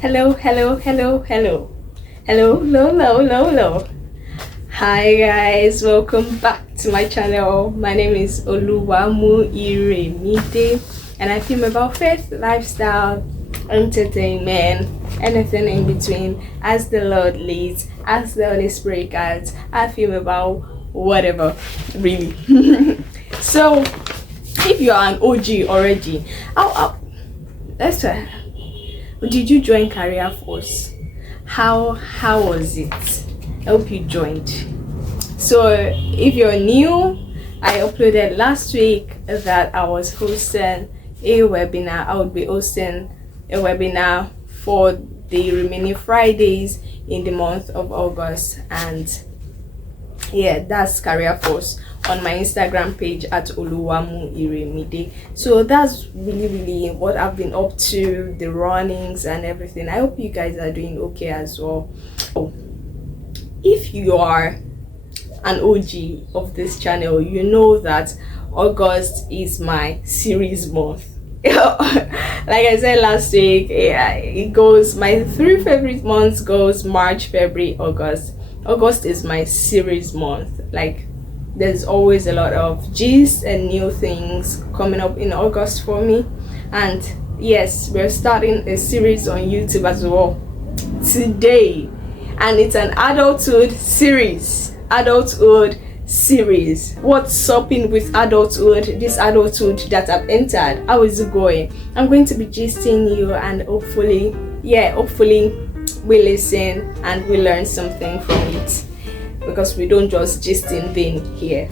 Hello, hello, hello, hello. Hello, hello, hello, hello, hello. Hi guys, welcome back to my channel. My name is Oluwamu Iremide and I film about faith, lifestyle, entertainment, anything in between as the Lord leads, as the Holy Spirit guides. I film about whatever, really. So, if you are an OG already, let's try. Did you join Career Force? How was it? I hope you joined. So if you're new, I uploaded last week that I was hosting a webinar. I would be hosting a webinar for the remaining Fridays in the month of August, and yeah, that's Career Force on my Instagram page at Oluwamu Iremide. So that's really what I've been up to, the runnings and everything. I hope you guys are doing okay as well. Oh, if you are an OG of this channel, you know that August is my series month. Like I said last week, it goes, my three favorite months goes March, February, August. August is my series month. Like, there's always a lot of gist and new things coming up in August for me. And yes, we're starting a series on YouTube as well today, and it's an adulthood series. What's up with adulthood? This adulthood that I've entered, how is it going? I'm going to be gisting you, and hopefully we listen and we learn something from it, because we don't just gist in vain here.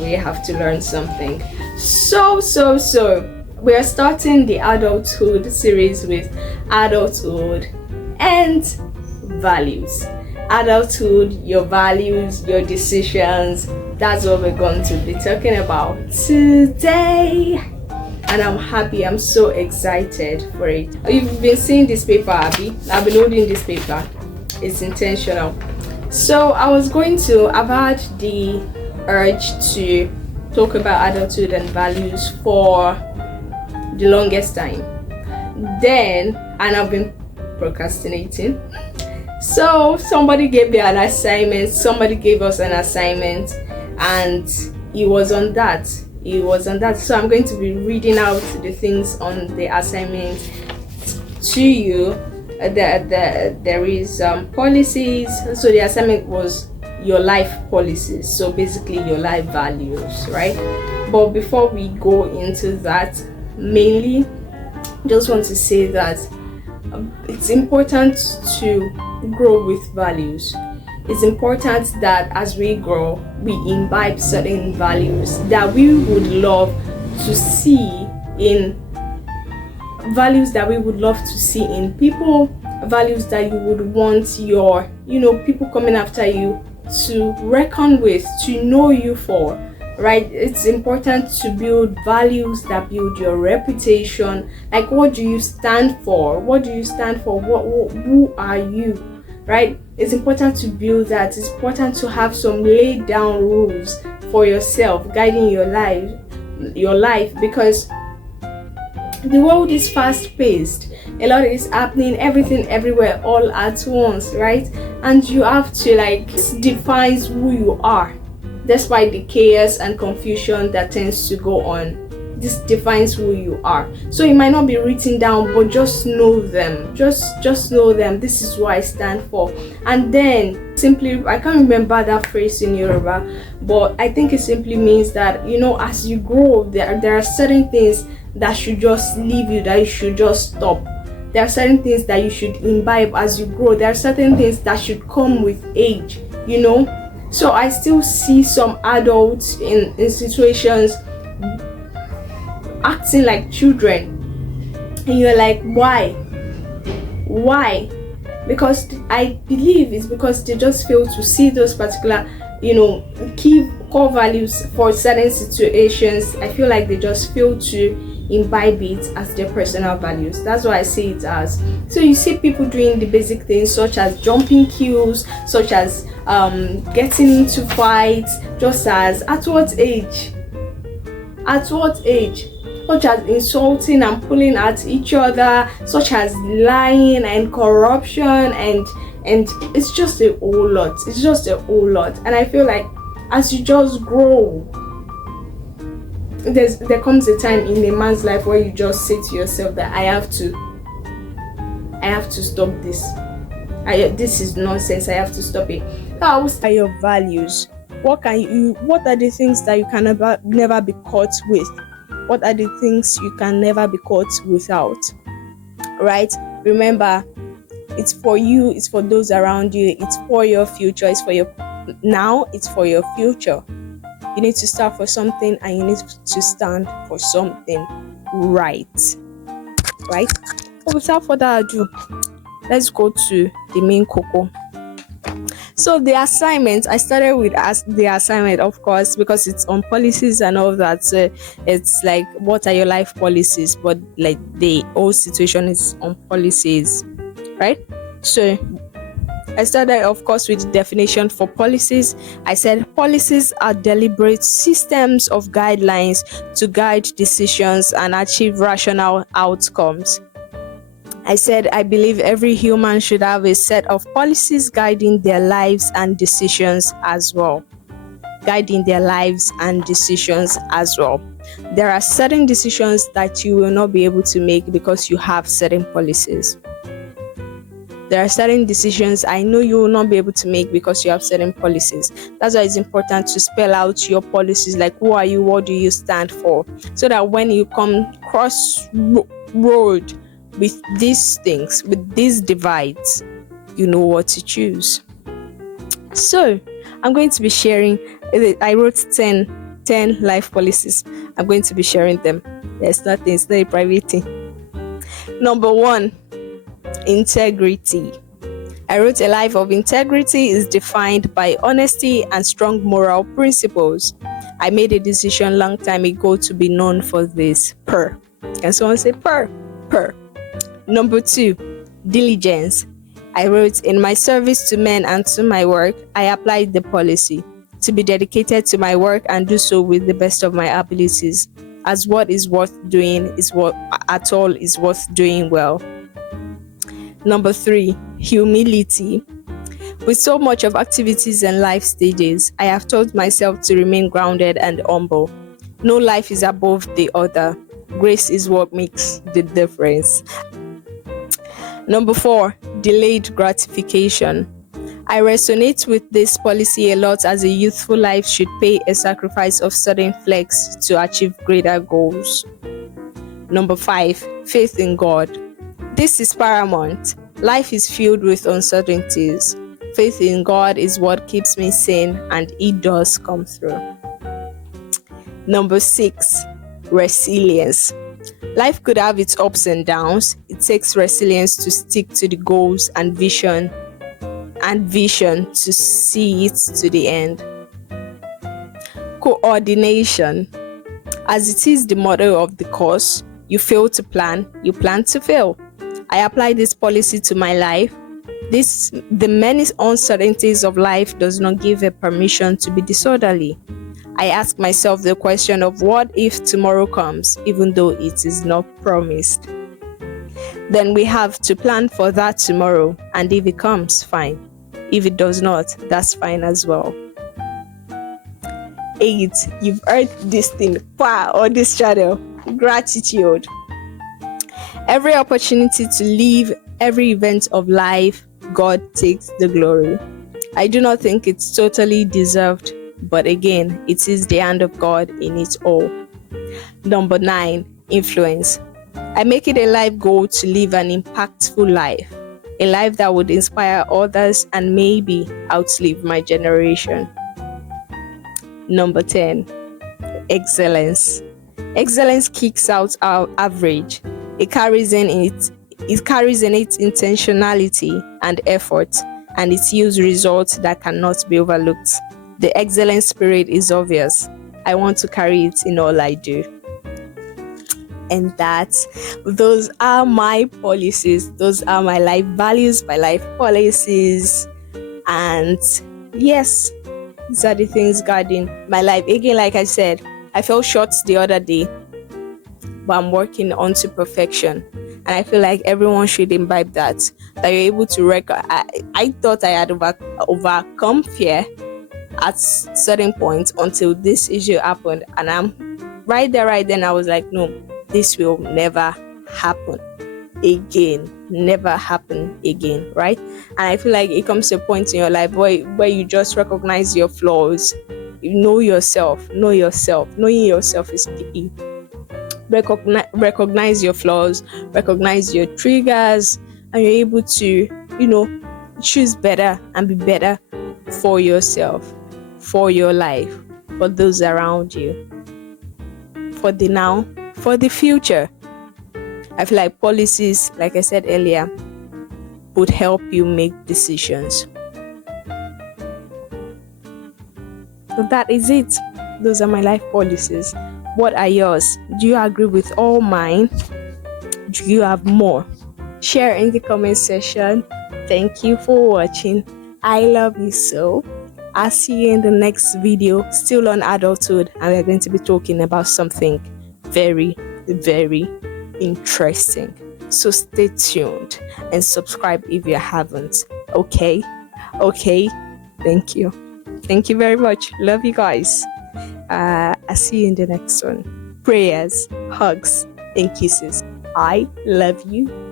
We have to learn something. So we are starting the adulthood series with adulthood and values. Adulthood, your values, your decisions. That's what we're going to be talking about today, and I'm happy. I'm so excited for it. You've been seeing this paper, Abby. I've been holding this paper. It's intentional. So I've had the urge to talk about adulthood and values for the longest time. And I've been procrastinating. So somebody gave me an assignment. Somebody gave us an assignment, and it was on that. So I'm going to be reading out the things on the assignment to you. There is policies. So the assignment was your life policies, so basically your life values, right? But before we go into that, mainly just want to say that it's important to grow with values. It's important that as we grow, we imbibe certain values that we would love to see in people, values that you would want your people coming after you to reckon with, to know you for, right? It's important to build values that build your reputation. Like, what do you stand for? Who are you, right? It's important to build that. It's important to have some laid down rules for yourself guiding your life, because the world is fast paced. A lot is happening, everything everywhere all at once, right? And you have to, this defines who you are, despite the chaos and confusion that tends to go on. This defines who you are. So it might not be written down, but just know them. Just know them. This is what I stand for. And then simply, I can't remember that phrase in Yoruba, but I think it simply means that, as you grow, there are certain things that should just leave you, that you should just stop. There are certain things that you should imbibe as you grow. There are certain things that should come with age, So I still see some adults in situations acting like children, and you're like, why? Because I believe it's because they just fail to see those particular key core values for certain situations. I feel like they just fail to imbibe it as their personal values. That's what I see it as. So you see people doing the basic things, such as jumping queues, such as getting into fights. Just as at what age such as insulting and pulling at each other, such as lying and corruption, and it's just a whole lot. It's just a whole lot. And I feel like as you just grow, there comes a time in a man's life where you just say to yourself that I have to stop this. This is nonsense. I have to stop it. What are your values? What are the things that you can never be caught with? What are the things you can never be caught without? Right? Remember, it's for you, it's for those around you, it's for your future, it's for your now, it's for your future. You need to start for something, and you need to stand for something right? But without further ado, let's go to the main cocoa. So the assignment, I started with the assignment, of course, because it's on policies and all that. So it's like, what are your life policies? But like the whole situation is on policies, right? So I started, of course, with the definition for policies. I said policies are deliberate systems of guidelines to guide decisions and achieve rational outcomes. I said I believe every human should have a set of policies guiding their lives and decisions as well. There are certain decisions that you will not be able to make because you have certain policies. There are certain decisions I know you will not be able to make because you have certain policies. That's why it's important to spell out your policies, like who are you, what do you stand for, so that when you come cross road with these things, with these divides, you know what to choose. So I'm going to be sharing, I wrote 10 life policies. I'm going to be sharing them. It's not a private thing. Number 1, integrity. I wrote a life of integrity is defined by honesty and strong moral principles. I made a decision long time ago to be known for this. Can someone say per? Number 2, diligence. I wrote, in my service to men and to my work, I applied the policy to be dedicated to my work and do so with the best of my abilities, as what is worth doing is what at all is worth doing well. Number 3, humility. With so much of activities and life stages, I have taught myself to remain grounded and humble. No life is above the other. Grace is what makes the difference. Number 4, delayed gratification. I resonate with this policy a lot, as a youthful life should pay a sacrifice of certain flex to achieve greater goals. Number 5, faith in God. This is paramount. Life is filled with uncertainties. Faith in God is what keeps me sane, and it does come through. Number 6, resilience. Life could have its ups and downs. It takes resilience to stick to the goals and vision to see it to the end. Coordination. As it is the motto of the course, you fail to plan, you plan to fail. I apply this policy to my life. The many uncertainties of life does not give a permission to be disorderly. I ask myself the question of what if tomorrow comes, even though it is not promised. Then we have to plan for that tomorrow, and if it comes, fine. If it does not, that's fine as well. 8, you've heard this thing on this channel. Gratitude. Every opportunity to live, every event of life, God takes the glory. I do not think it's totally deserved, but again, it is the hand of God in it all. Number 9, influence. I make it a life goal to live an impactful life, a life that would inspire others and maybe outlive my generation. Number 10, excellence. Excellence kicks out our average. It carries in its intentionality and effort, and it yields results that cannot be overlooked. The excellent spirit is obvious. I want to carry it in all I do. And those are my policies. Those are my life values, my life policies. And yes, these are the things guarding my life. Again, like I said, I fell short the other day. but I'm working on to perfection. And I feel like everyone should imbibe that you're able to I thought I had overcome fear at certain points until this issue happened, and I'm right then I was like, no, this will never happen never happen again, right? And I feel like it comes to a point in your life where you just recognize your flaws. You know yourself. Knowing yourself is key. Recognize your flaws, recognize your triggers, and you're able to, choose better and be better for yourself, for your life, for those around you, for the now, for the future. I feel like policies, like I said earlier, would help you make decisions. So that is it. Those are my life policies. What are yours? Do you agree with all mine? Do you have more? Share in the comment section. Thank you for watching. I love you so. I'll see you in the next video, still on adulthood, and we're going to be talking about something very, very interesting. So stay tuned and subscribe if you haven't. Okay? Thank you very much. Love you guys. I'll see you in the next one. Prayers, hugs, and kisses. I love you.